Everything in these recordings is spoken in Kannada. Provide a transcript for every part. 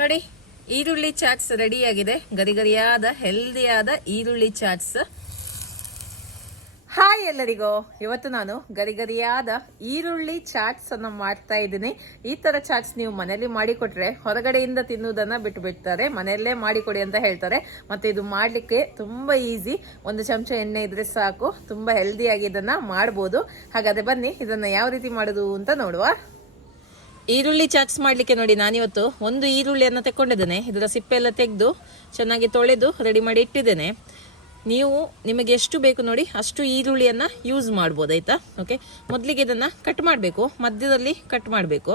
ನೋಡಿ, ಈರುಳ್ಳಿ ಚಾಟ್ಸ್ ರೆಡಿಯಾಗಿದೆ. ಗರಿಗರಿಯಾದ ಹೆಲ್ದಿಯಾದ ಈರುಳ್ಳಿ ಚಾಟ್ಸ್. ಹಾಯ್ ಎಲ್ಲರಿಗೂ. ಇವತ್ತು ನಾನು ಗರಿಗರಿಯಾದ ಈರುಳ್ಳಿ ಚಾಟ್ಸ್ ಅನ್ನು ಮಾಡ್ತಾ ಇದ್ದೀನಿ. ಈ ತರ ಚಾಟ್ಸ್ ನೀವು ಮನೆಯಲ್ಲಿ ಮಾಡಿಕೊಟ್ರೆ ಹೊರಗಡೆಯಿಂದ ತಿನ್ನುವುದನ್ನ ಬಿಟ್ಟು ಬಿಡ್ತಾರೆ. ಮನೆಯಲ್ಲೇ ಮಾಡಿಕೊಡಿ ಅಂತ ಹೇಳ್ತಾರೆ. ಮತ್ತೆ ಇದು ಮಾಡ್ಲಿಕ್ಕೆ ತುಂಬಾ ಈಸಿ. 1 ಚಮಚ ಎಣ್ಣೆ ಇದ್ರೆ ಸಾಕು. ತುಂಬಾ ಹೆಲ್ದಿಯಾಗಿ ಇದನ್ನ ಮಾಡಬಹುದು. ಹಾಗಾದ್ರೆ ಬನ್ನಿ ಇದನ್ನ ಯಾವ ರೀತಿ ಮಾಡೋದು ಅಂತ ನೋಡುವ. ಈರುಳ್ಳಿ ಚಾಟ್ಸ್ ಮಾಡಲಿಕ್ಕೆ ನೋಡಿ, ನಾನಿವತ್ತು 1 ಈರುಳ್ಳಿಯನ್ನು ತಗೊಂಡಿದ್ದೇನೆ. ಇದರ ಸಿಪ್ಪೆ ಎಲ್ಲ ತೆಗೆದು ಚೆನ್ನಾಗಿ ತೊಳೆದು ರೆಡಿ ಮಾಡಿ ಇಟ್ಟಿದ್ದೇನೆ. ನೀವು ನಿಮಗೆ ಎಷ್ಟು ಬೇಕು ನೋಡಿ ಅಷ್ಟು ಈರುಳ್ಳಿಯನ್ನು ಯೂಸ್ ಮಾಡ್ಬೋದು, ಆಯ್ತಾ? ಓಕೆ, ಮೊದಲಿಗೆ ಇದನ್ನು ಕಟ್ ಮಾಡಬೇಕು. ಮಧ್ಯದಲ್ಲಿ ಕಟ್ ಮಾಡಬೇಕು.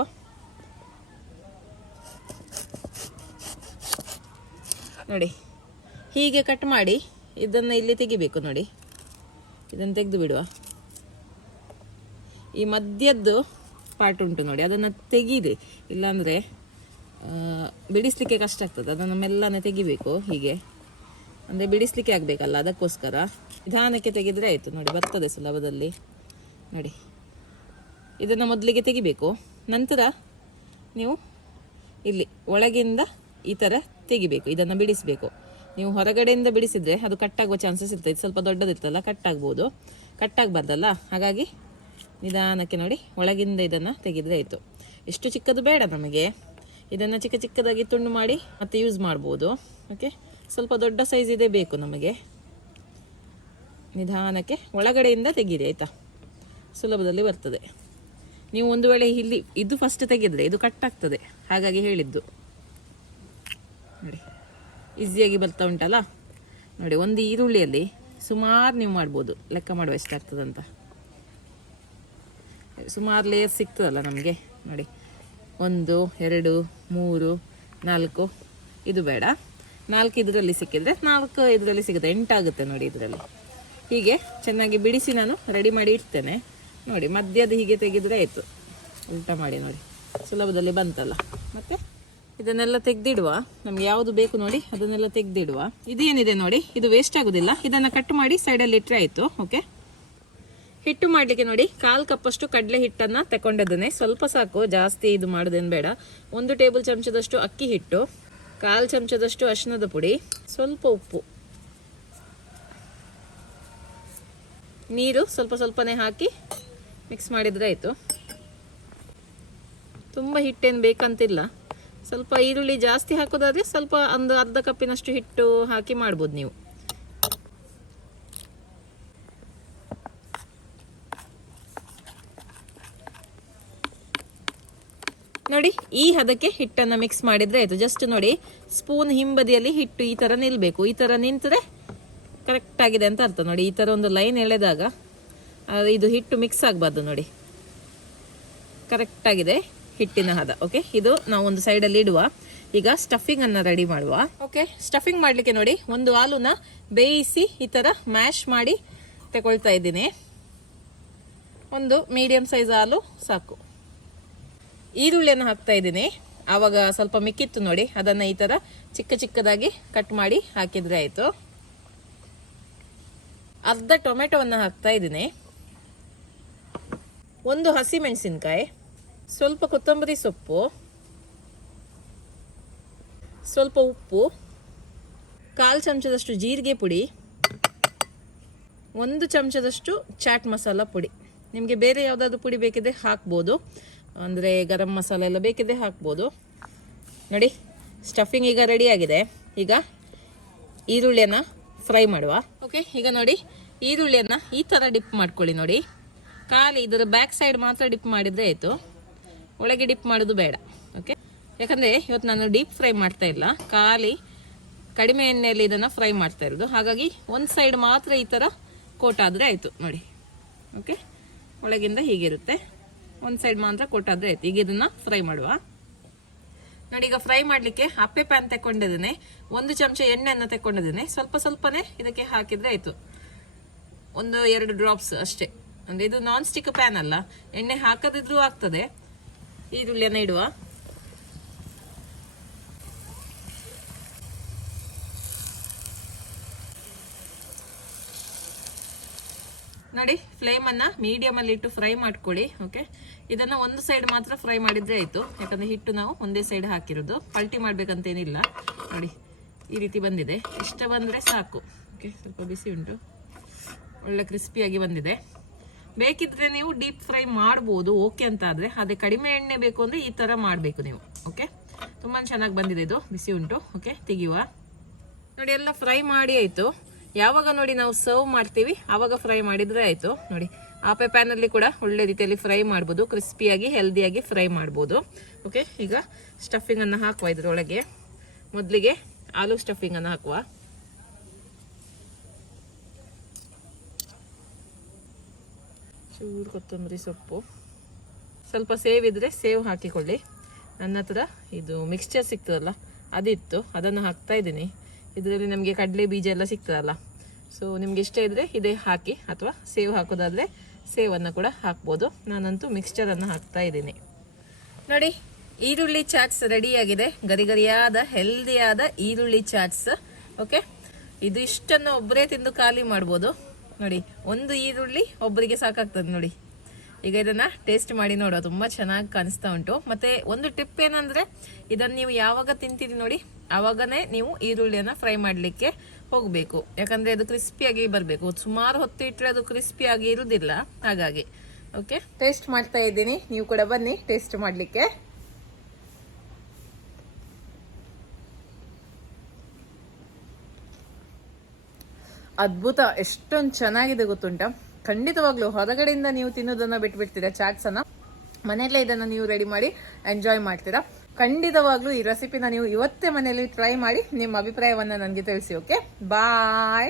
ನೋಡಿ, ಹೀಗೆ ಕಟ್ ಮಾಡಿ ಇದನ್ನು ಇಲ್ಲಿ ತೆಗಿಬೇಕು. ನೋಡಿ, ಇದನ್ನು ತೆಗೆದು ಬಿಡುವ. ಈ ಮಧ್ಯದ್ದು ಪಾರ್ಟ್ ಉಂಟು ನೋಡಿ, ಅದನ್ನು ತೆಗೀರಿ, ಇಲ್ಲಾಂದರೆ ಬಿಡಿಸ್ಲಿಕ್ಕೆ ಕಷ್ಟ ಆಗ್ತದೆ. ಅದನ್ನು ಮೆಲ್ಲನೆ ತೆಗಿಬೇಕು. ಹೀಗೆ ಅಂದರೆ ಬಿಡಿಸ್ಲಿಕ್ಕೆ ಆಗಬೇಕಲ್ಲ, ಅದಕ್ಕೋಸ್ಕರ ನಿಧಾನಕ್ಕೆ ತೆಗೆದರೆ ಆಯಿತು. ನೋಡಿ, ಬರ್ತದೆ ಸುಲಭದಲ್ಲಿ. ನೋಡಿ, ಇದನ್ನು ಮೊದಲಿಗೆ ತೆಗಿಬೇಕು. ನಂತರ ನೀವು ಇಲ್ಲಿ ಒಳಗಿಂದ ಈ ಥರ ತೆಗಿಬೇಕು. ಇದನ್ನು ಬಿಡಿಸಬೇಕು. ನೀವು ಹೊರಗಡೆಯಿಂದ ಬಿಡಿಸಿದರೆ ಅದು ಕಟ್ಟಾಗುವ ಚಾನ್ಸಸ್ ಇರ್ತದೆ. ಸ್ವಲ್ಪ ದೊಡ್ಡದಿರ್ತಲ್ಲ, ಕಟ್ಟಾಗ್ಬೋದು. ಕಟ್ಟಾಗಬಾರ್ದಲ್ಲ, ಹಾಗಾಗಿ ನಿಧಾನಕ್ಕೆ ನೋಡಿ ಒಳಗಿಂದ ಇದನ್ನು ತೆಗೆದರೆ ಆಯಿತು. ಎಷ್ಟು ಚಿಕ್ಕದು ಬೇಡ ನಮಗೆ. ಇದನ್ನು ಚಿಕ್ಕ ಚಿಕ್ಕದಾಗಿ ತುಂಡು ಮಾಡಿ ಮತ್ತೆ ಯೂಸ್ ಮಾಡ್ಬೋದು. ಓಕೆ, ಸ್ವಲ್ಪ ದೊಡ್ಡ ಸೈಜ್ ಇದೆ ಬೇಕು ನಮಗೆ. ನಿಧಾನಕ್ಕೆ ಒಳಗಡೆಯಿಂದ ತೆಗೀರಿ, ಆಯಿತಾ? ಸುಲಭದಲ್ಲಿ ಬರ್ತದೆ. ನೀವು ಒಂದು ವೇಳೆ ಇಲ್ಲಿ ಇದು ಫಸ್ಟ್ ತೆಗೆದರೆ ಇದು ಕಟ್ಟಾಗ್ತದೆ, ಹಾಗಾಗಿ ಹೇಳಿದ್ದು. ನೋಡಿ, ಈಸಿಯಾಗಿ ಬರ್ತಾ ಉಂಟಲ್ಲ. ನೋಡಿ, 1 ಈರುಳ್ಳಿಯಲ್ಲಿ ಸುಮಾರು ನೀವು ಮಾಡ್ಬೋದು. ಲೆಕ್ಕ ಮಾಡುವ ಎಷ್ಟಾಗ್ತದಂತ. ಸುಮಾರು ಲೇಯರ್ ಸಿಗ್ತದಲ್ಲ ನಮಗೆ. ನೋಡಿ, 1 2 3 4. ಇದು ಬೇಡ, 4 ಇದರಲ್ಲಿ ಸಿಕ್ಕಿದ್ರೆ 4 ಇದರಲ್ಲಿ ಸಿಗುತ್ತೆ. 8 ಆಗುತ್ತೆ ನೋಡಿ ಇದರಲ್ಲಿ. ಹೀಗೆ ಚೆನ್ನಾಗಿ ಬಿಡಿಸಿ ನಾನು ರೆಡಿ ಮಾಡಿ ಇಡ್ತೇನೆ. ನೋಡಿ, ಮಧ್ಯದ ಹೀಗೆ ತೆಗೆದರೆ ಆಯಿತು. ಉಲ್ಟಾ ಮಾಡಿ ನೋಡಿ, ಸುಲಭದಲ್ಲಿ ಬಂತಲ್ಲ. ಮತ್ತು ಇದನ್ನೆಲ್ಲ ತೆಗೆದಿಡುವ. ನಮ್ಗೆ ಯಾವುದು ಬೇಕು ನೋಡಿ ಅದನ್ನೆಲ್ಲ ತೆಗೆದಿಡುವ. ಇದೇನಿದೆ ನೋಡಿ, ಇದು ವೇಸ್ಟ್ ಆಗೋದಿಲ್ಲ. ಇದನ್ನು ಕಟ್ ಮಾಡಿ ಸೈಡಲ್ಲಿ ಇಟ್ಟರೆ ಆಯಿತು. ಓಕೆ, ಹಿಟ್ಟು ಮಾಡಲಿಕ್ಕೆ ನೋಡಿ 1/4 ಕಪ್ಪಷ್ಟು ಕಡಲೆ ಹಿಟ್ಟನ್ನು ತಗೊಂಡಿದ್ದೇನೆ. ಸ್ವಲ್ಪ ಸಾಕು, ಜಾಸ್ತಿ ಇದು ಮಾಡೋದೇನು ಬೇಡ. 1 ಟೇಬಲ್ ಚಮಚದಷ್ಟು ಅಕ್ಕಿ ಹಿಟ್ಟು, 1/4 ಚಮಚದಷ್ಟು ಅರಿಶಿಣದ ಪುಡಿ, ಸ್ವಲ್ಪ ಉಪ್ಪು, ನೀರು ಸ್ವಲ್ಪ ಸ್ವಲ್ಪನೇ ಹಾಕಿ ಮಿಕ್ಸ್ ಮಾಡಿದರೆ ಆಯಿತು. ತುಂಬ ಹಿಟ್ಟೇನು ಬೇಕಂತಿಲ್ಲ. ಸ್ವಲ್ಪ ಈರುಳ್ಳಿ ಜಾಸ್ತಿ ಹಾಕೋದಾದರೆ ಸ್ವಲ್ಪ ಒಂದು ಅರ್ಧ ಕಪ್ಪಿನಷ್ಟು ಹಿಟ್ಟು ಹಾಕಿ ಮಾಡ್ಬೋದು ನೀವು. ನೋಡಿ, ಈ ಹದಕ್ಕೆ ಹಿಟ್ಟನ್ನು ಮಿಕ್ಸ್ ಮಾಡಿದರೆ ಆಯಿತು. ಜಸ್ಟ್ ನೋಡಿ, ಸ್ಪೂನ್ ಹಿಂಬದಿಯಲ್ಲಿ ಹಿಟ್ಟು ಈ ಥರ ನಿಲ್ಲಬೇಕು. ಈ ಥರ ನಿಂತರೆ ಕರೆಕ್ಟ್ ಆಗಿದೆ ಅಂತ ಅರ್ಥ. ನೋಡಿ, ಈ ಥರ ಒಂದು ಲೈನ್ ಎಳೆದಾಗ ಇದು ಹಿಟ್ಟು ಮಿಕ್ಸ್ ಆಗಬಾರ್ದು. ನೋಡಿ, ಕರೆಕ್ಟಾಗಿದೆ ಹಿಟ್ಟಿನ ಹದ. ಓಕೆ, ಇದು ನಾವು ಒಂದು ಸೈಡಲ್ಲಿ ಇಡುವ. ಈಗ ಸ್ಟಫಿಂಗನ್ನು ರೆಡಿ ಮಾಡುವ. ಓಕೆ, ಸ್ಟಫಿಂಗ್ ಮಾಡಲಿಕ್ಕೆ ನೋಡಿ, 1 ಆಲೂನ ಬೇಯಿಸಿ ಈ ಥರ ಮ್ಯಾಶ್ ಮಾಡಿ ತಗೊಳ್ತಾ ಇದ್ದೀನಿ. 1 ಮೀಡಿಯಂ ಸೈಜ್ ಆಲೂ ಸಾಕು. ಈರುಳ್ಳಿಯನ್ನು ಹಾಕ್ತಾ ಇದ್ದೀನಿ. ಆವಾಗ ಸ್ವಲ್ಪ ಮಿಕ್ಕಿತ್ತು ನೋಡಿ, ಅದನ್ನು ಈ ಥರ ಚಿಕ್ಕ ಚಿಕ್ಕದಾಗಿ ಕಟ್ ಮಾಡಿ ಹಾಕಿದರೆ ಆಯಿತು. ಅರ್ಧ ಟೊಮೆಟೊವನ್ನು ಹಾಕ್ತಾ ಇದ್ದೀನಿ. 1 ಹಸಿಮೆಣಸಿನ್ಕಾಯಿ, ಸ್ವಲ್ಪ ಕೊತ್ತಂಬರಿ ಸೊಪ್ಪು, ಸ್ವಲ್ಪ ಉಪ್ಪು, 1/4 ಚಮಚದಷ್ಟು ಜೀರಿಗೆ ಪುಡಿ, 1 ಚಮಚದಷ್ಟು ಚಾಟ್ ಮಸಾಲ ಪುಡಿ. ನಿಮಗೆ ಬೇರೆ ಯಾವುದಾದ್ರೂ ಪುಡಿ ಬೇಕಿದ್ರೆ ಹಾಕ್ಬೋದು. ಅಂದರೆ ಗರಂ ಮಸಾಲೆ ಎಲ್ಲ ಬೇಕಿದ್ರೆ ಹಾಕ್ಬೋದು. ನೋಡಿ, ಸ್ಟಫಿಂಗ್ ಈಗ ರೆಡಿ ಆಗಿದೆ. ಈಗ ಈರುಳ್ಳಿಯನ್ನು ಫ್ರೈ ಮಾಡುವ. ಓಕೆ, ಈಗ ನೋಡಿ, ಈರುಳ್ಳಿಯನ್ನು ಈ ಥರ ಡಿಪ್ ಮಾಡ್ಕೊಳ್ಳಿ. ನೋಡಿ, ಖಾಲಿ ಇದರ ಬ್ಯಾಕ್ ಸೈಡ್ ಮಾತ್ರ ಡಿಪ್ ಮಾಡಿದರೆ ಆಯಿತು. ಒಳಗೆ ಡಿಪ್ ಮಾಡೋದು ಬೇಡ. ಓಕೆ, ಯಾಕಂದರೆ ಇವತ್ತು ನಾನು ಡೀಪ್ ಫ್ರೈ ಮಾಡ್ತಾ ಇಲ್ಲ, ಖಾಲಿ ಕಡಿಮೆ ಎಣ್ಣೆಯಲ್ಲಿ ಇದನ್ನು ಫ್ರೈ ಮಾಡ್ತಾ ಇರೋದು. ಹಾಗಾಗಿ ಒಂದು ಸೈಡ್ ಮಾತ್ರ ಈ ಥರ ಕೋಟ್ ಆದರೆ ಆಯಿತು. ನೋಡಿ, ಓಕೆ, ಒಳಗಿಂದ ಹೀಗಿರುತ್ತೆ. ಒಂದು ಸೈಡ್ ಮಾತ್ರ ಕೊಟ್ಟಾದರೆ ಆಯ್ತು. ಈಗ ಇದನ್ನು ಫ್ರೈ ಮಾಡುವ. ನೋಡಿ, ಈಗ ಫ್ರೈ ಮಾಡಲಿಕ್ಕೆ ಅಪ್ಪೆ ಪ್ಯಾನ್ ತಗೊಂಡಿದ್ದೇನೆ. 1 ಚಮಚ ಎಣ್ಣೆಯನ್ನು ತಗೊಂಡಿದ್ದೇನೆ. ಸ್ವಲ್ಪ ಸ್ವಲ್ಪನೇ ಇದಕ್ಕೆ ಹಾಕಿದರೆ ಆಯಿತು. 1-2 ಡ್ರಾಪ್ಸ್ ಅಷ್ಟೇ. ಅಂದರೆ ಇದು ನಾನ್ ಸ್ಟಿಕ್ ಪ್ಯಾನ್ ಅಲ್ಲ, ಎಣ್ಣೆ ಹಾಕದಿದ್ರೂ ಆಗ್ತದೆ. ಈರುಳ್ಳಿಯನ್ನು ಇಡುವ. ನೋಡಿ, ಫ್ಲೇಮನ್ನು ಮೀಡಿಯಮಲ್ಲಿ ಇಟ್ಟು ಫ್ರೈ ಮಾಡ್ಕೊಳ್ಳಿ. ಓಕೆ, ಇದನ್ನು ಒಂದು ಸೈಡ್ ಮಾತ್ರ ಫ್ರೈ ಮಾಡಿದ್ರೆ ಆಯಿತು, ಯಾಕಂದರೆ ಹಿಟ್ಟು ನಾವು ಒಂದೇ ಸೈಡ್ ಹಾಕಿರೋದು, ಪಲ್ಟಿ ಮಾಡಬೇಕಂತೇನಿಲ್ಲ. ನೋಡಿ ಈ ರೀತಿ ಬಂದಿದೆ, ಇಷ್ಟ ಬಂದರೆ ಸಾಕು. ಓಕೆ, ಸ್ವಲ್ಪ ಬಿಸಿ ಉಂಟು, ಒಳ್ಳೆ ಕ್ರಿಸ್ಪಿಯಾಗಿ ಬಂದಿದೆ. ಬೇಕಿದ್ರೆ ನೀವು ಡೀಪ್ ಫ್ರೈ ಮಾಡ್ಬೋದು, ಓಕೆ ಅಂತ ಆದರೆ. ಅದೇ ಕಡಿಮೆ ಎಣ್ಣೆ ಬೇಕು ಅಂದರೆ ಈ ಥರ ಮಾಡಬೇಕು ನೀವು. ಓಕೆ, ತುಂಬ ಚೆನ್ನಾಗಿ ಬಂದಿದೆ, ಇದು ಬಿಸಿ ಉಂಟು. ಓಕೆ, ತೆಗಿಯುವ. ನೋಡಿ, ಎಲ್ಲ ಫ್ರೈ ಮಾಡಿ ಆಯಿತು. ಯಾವಾಗ ನೋಡಿ ನಾವು ಸರ್ವ್ ಮಾಡ್ತೀವಿ ಆವಾಗ ಫ್ರೈ ಮಾಡಿದರೆ ಆಯಿತು. ನೋಡಿ, ಆಪೆ ಪ್ಯಾನಲ್ಲಿ ಕೂಡ ಒಳ್ಳೆ ರೀತಿಯಲ್ಲಿ ಫ್ರೈ ಮಾಡ್ಬೋದು, ಕ್ರಿಸ್ಪಿಯಾಗಿ ಹೆಲ್ದಿಯಾಗಿ ಫ್ರೈ ಮಾಡ್ಬೋದು. ಓಕೆ, ಈಗ ಸ್ಟಫಿಂಗನ್ನು ಹಾಕುವ ಇದರೊಳಗೆ. ಮೊದಲಿಗೆ ಆಲೂ ಸ್ಟಫಿಂಗನ್ನು ಹಾಕುವ. ಚೂರು ಕೊತ್ತಂಬರಿ ಸೊಪ್ಪು, ಸ್ವಲ್ಪ ಸೇವ್ ಇದ್ದರೆ ಸೇವ್ ಹಾಕಿಕೊಳ್ಳಿ. ನನ್ನ ಹತ್ರ ಇದು ಮಿಕ್ಸ್ಚರ್ ಸಿಗ್ತದಲ್ಲ ಅದಿತ್ತು, ಅದನ್ನು ಹಾಕ್ತಾ ಇದ್ದೀನಿ. ಇದರಲ್ಲಿ ನಮಗೆ ಕಡಲೆ ಬೀಜ ಎಲ್ಲ ಸಿಗ್ತದಲ್ಲ, ಸೊ ನಿಮ್ಗೆ ಇಷ್ಟ ಇದ್ದರೆ ಇದೇ ಹಾಕಿ, ಅಥವಾ ಸೇವ್ ಹಾಕೋದಾದರೆ ಸೇವನ್ನು ಕೂಡ ಹಾಕ್ಬೋದು. ನಾನಂತೂ ಮಿಕ್ಸ್ಚರನ್ನು ಹಾಕ್ತಾ ಇದ್ದೀನಿ. ನೋಡಿ, ಈರುಳ್ಳಿ ಚಾಟ್ಸ್ ರೆಡಿಯಾಗಿದೆ. ಗರಿ ಗರಿಯಾದ ಹೆಲ್ದಿಯಾದ ಈರುಳ್ಳಿ ಚಾಟ್ಸ್. ಓಕೆ, ಇದು ಇಷ್ಟನ್ನು ಒಬ್ಬರೇ ತಿಂದು ಖಾಲಿ ಮಾಡ್ಬೋದು. ನೋಡಿ, ಒಂದು ಈರುಳ್ಳಿ ಒಬ್ಬರಿಗೆ ಸಾಕಾಗ್ತದೆ. ನೋಡಿ, ಈಗ ಇದನ್ನು ಟೇಸ್ಟ್ ಮಾಡಿ ನೋಡುವ, ತುಂಬ ಚೆನ್ನಾಗಿ ಕಾಣಿಸ್ತಾ ಉಂಟು. ಮತ್ತು ಒಂದು ಟಿಪ್ ಏನಂದರೆ, ಇದನ್ನು ನೀವು ಯಾವಾಗ ತಿಂತೀರಿ ನೋಡಿ ಆವಾಗನೇ ನೀವು ಈರುಳ್ಳಿಯನ್ನು ಫ್ರೈ ಮಾಡಲಿಕ್ಕೆ ಹೋಗಬೇಕು, ಯಾಕಂದರೆ ಅದು ಕ್ರಿಸ್ಪಿಯಾಗಿ ಬರಬೇಕು. ಸುಮಾರು ಹೊತ್ತು ಇಟ್ಟರೆ ಅದು ಕ್ರಿಸ್ಪಿಯಾಗಿ ಇರುವುದಿಲ್ಲ, ಹಾಗಾಗಿ. ಓಕೆ, ಟೇಸ್ಟ್ ಮಾಡ್ತಾ ಇದ್ದೀನಿ, ನೀವು ಕೂಡ ಬನ್ನಿ ಟೇಸ್ಟ್ ಮಾಡಲಿಕ್ಕೆ. ಅದ್ಭುತ, ಎಷ್ಟೊಂದು ಚೆನ್ನಾಗಿದೆ ಗೊತ್ತುಂಟ. ಖಂಡಿತವಾಗ್ಲೂ ಹೊರಗಡೆಯಿಂದ ನೀವು ತಿನ್ನೋದನ್ನ ಬಿಟ್ಬಿಡ್ತೀರಾ, ಚಾಟ್ಸನ್ನು. ಮನೆಯಲ್ಲೇ ಇದನ್ನು ನೀವು ರೆಡಿ ಮಾಡಿ ಎಂಜಾಯ್ ಮಾಡ್ತೀರಾ. ಖಂಡಿತವಾಗ್ಲೂ ಈ ರೆಸಿಪಿನ ನೀವು ಇವತ್ತೇ ಮನೆಯಲ್ಲಿ ಟ್ರೈ ಮಾಡಿ ನಿಮ್ಮ ಅಭಿಪ್ರಾಯವನ್ನು ನನಗೆ ತಿಳಿಸಿ. ಓಕೆ, ಬಾಯ್.